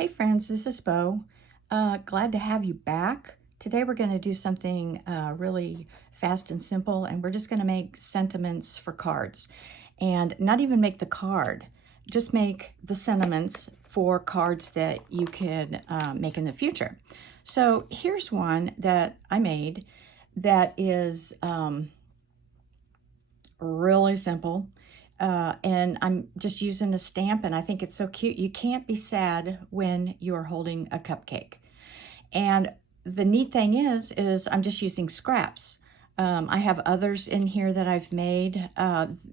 Hey friends, this is Bo. Glad to have you back. Today we're going to do something really fast and simple, and we're just going to make sentiments for cards. And not even make the card, just make the sentiments for cards that you can make in the future. So here's one that I made that is really simple. And I'm just using a stamp, and I think it's so cute. You can't be sad when you're holding a cupcake. And the neat thing is I'm just using scraps. I have others in here that I've made.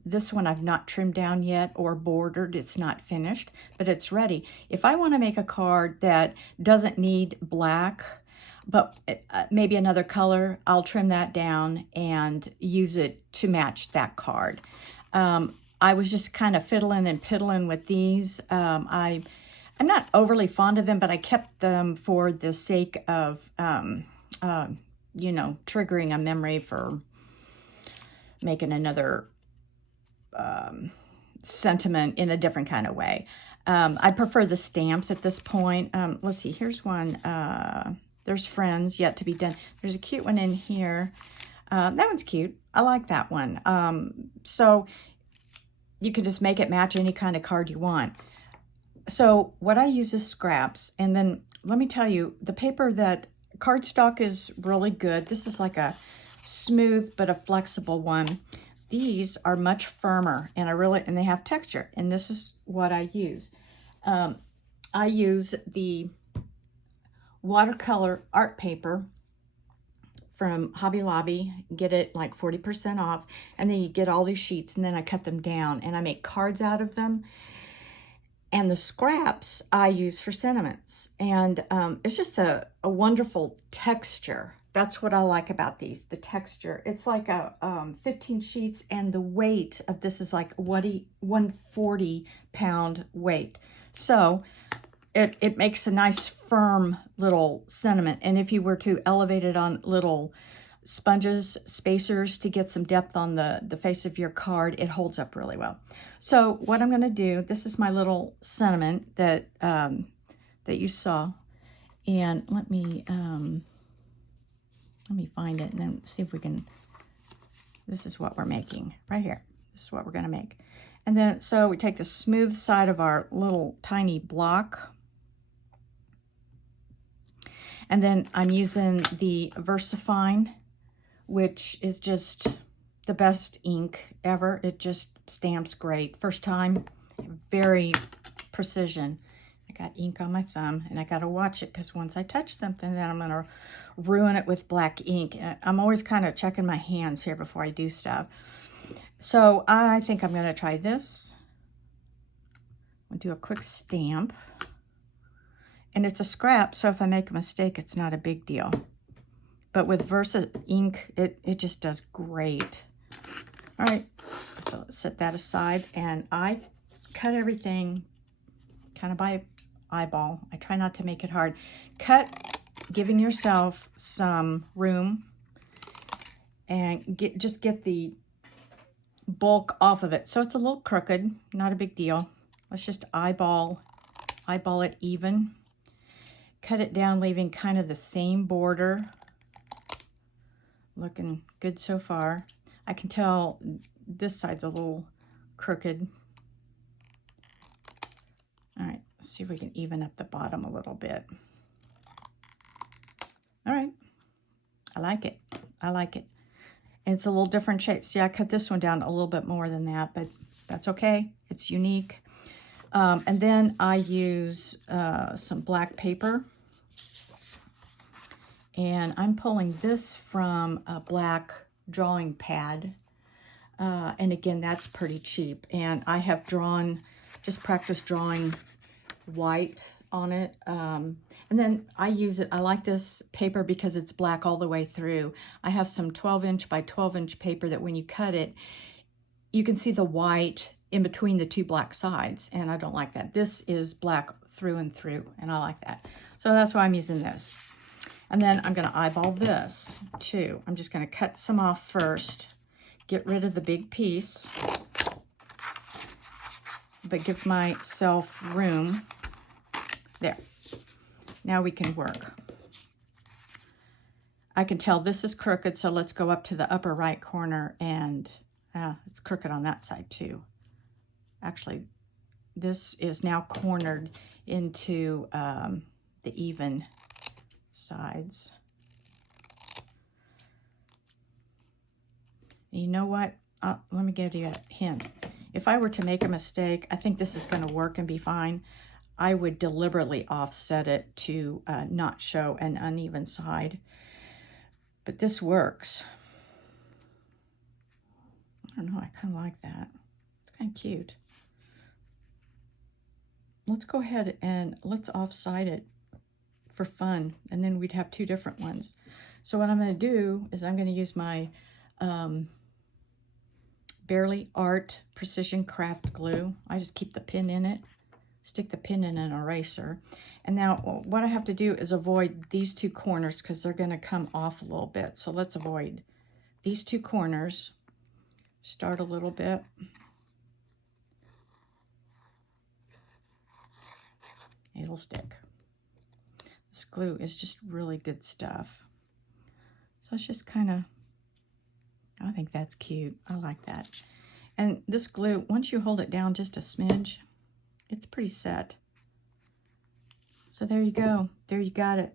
This one I've not trimmed down yet or bordered. It's not finished, but it's ready. If I want to make a card that doesn't need black, but maybe another color, I'll trim that down and use it to match that card. I was just kind of fiddling and piddling with these. I'm not overly fond of them, but I kept them for the sake of, you know, triggering a memory for making another sentiment in a different kind of way. I prefer the stamps at this point. Let's see, here's one. There's Friends, yet to be done. There's a cute one in here. That one's cute. I like that one. So you can just make it match any kind of card you want. So what I use is scraps. And then let me tell you, the paper that cardstock is really good. This is like a smooth but a flexible one. These are much firmer and and they have texture. And this is what I use. I use the watercolor art paper from Hobby Lobby, get it like 40% off, and then you get all these sheets, and then I cut them down and I make cards out of them. And the scraps I use for sentiments, and it's just a wonderful texture. That's what I like about these, the texture. It's like a 15 sheets, and the weight of this is like 140-pound weight. So it makes a nice firm little sentiment. And if you were to elevate it on little sponges, spacers to get some depth on the face of your card, it holds up really well. So what I'm going to do, this is my little sentiment that that you saw. And let me find it and then see if we can, this is what we're making right here. This is what we're going to make. And then, so we take the smooth side of our little tiny block. And then I'm using the VersaFine, which is just the best ink ever. It just stamps great. First time, very precision. I got ink on my thumb, and I got to watch it because once I touch something, then I'm going to ruin it with black ink. I'm always kind of checking my hands here before I do stuff. So I think I'm going to try this. I'll do a quick stamp. And it's a scrap, so if I make a mistake, it's not a big deal. But with Versa ink, it just does great. All right, so let's set that aside. And I cut everything kind of by eyeball. I try not to make it hard. Cut, giving yourself some room, and just get the bulk off of it. So it's a little crooked, not a big deal. Let's just eyeball it even. Cut it down, leaving kind of the same border. Looking good so far. I can tell this side's a little crooked. All right, let's see if we can even up the bottom a little bit. All right, I like it. I like it. It's a little different shape. See, I cut this one down a little bit more than that, but that's okay. It's unique. And then I use some black paper. And I'm pulling this from a black drawing pad. And again, that's pretty cheap. And I have just practiced drawing white on it. And then I use it, I like this paper because it's black all the way through. I have some 12-inch by 12-inch paper that when you cut it, you can see the white in between the two black sides. And I don't like that. This is black through and through, and I like that. So that's why I'm using this. And then I'm going to eyeball this too. I'm just going to cut some off first, get rid of the big piece, but give myself room. There. Now we can work. I can tell this is crooked, so let's go up to the upper right corner, and it's crooked on that side too. Actually, this is now cornered into the even sides. You know what? Let me give you a hint. If I were to make a mistake, I think this is going to work and be fine. I would deliberately offset it to not show an uneven side. But this works. I don't know, I kind of like that. It's kind of cute. Let's go ahead and let's offside it for fun, and then we'd have two different ones. So what I'm going to do is I'm going to use my Barely Art Precision Craft Glue. I just keep the pin in it, stick the pin in an eraser. And now what I have to do is avoid these two corners because they're going to come off a little bit. So let's avoid these two corners. Start a little bit. It'll stick. This glue is just really good stuff. So it's just kind of, I think that's cute. I like that. And this glue, once you hold it down just a smidge, it's pretty set. So there you go. There you got it.